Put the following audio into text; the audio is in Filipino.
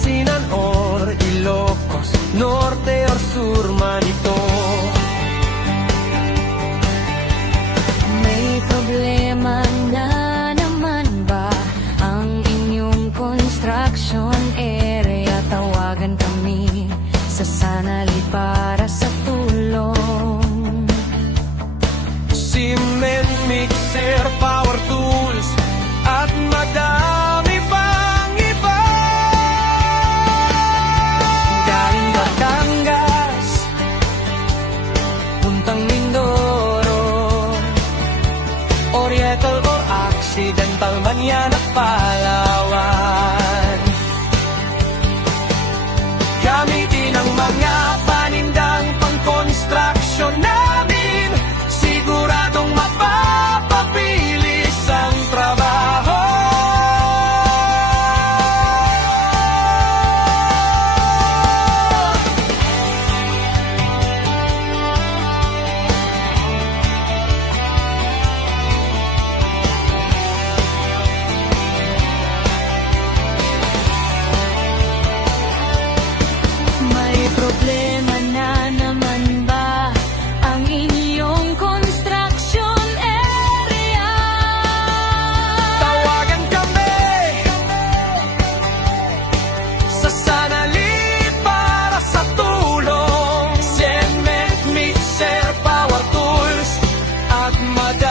Pangasinan or Ilocos, norte or sur man ito. May problema na naman ba ang inyong construction area? Tawagan kami sa Sanali para sa tulong. Cement mixer, power tools, at madami pang iba. Galing Batangas, puntang Mindoro, Oriental or Occidental man yan at Palawan. Gamitin ang mga panindang pang-construction namin, siguradong mapapabilis ang trabaho. May problema na naman ba ang inyong construction area? Tawagan kami sa Sanali para sa tulong. Cement mixer, power tools, at madami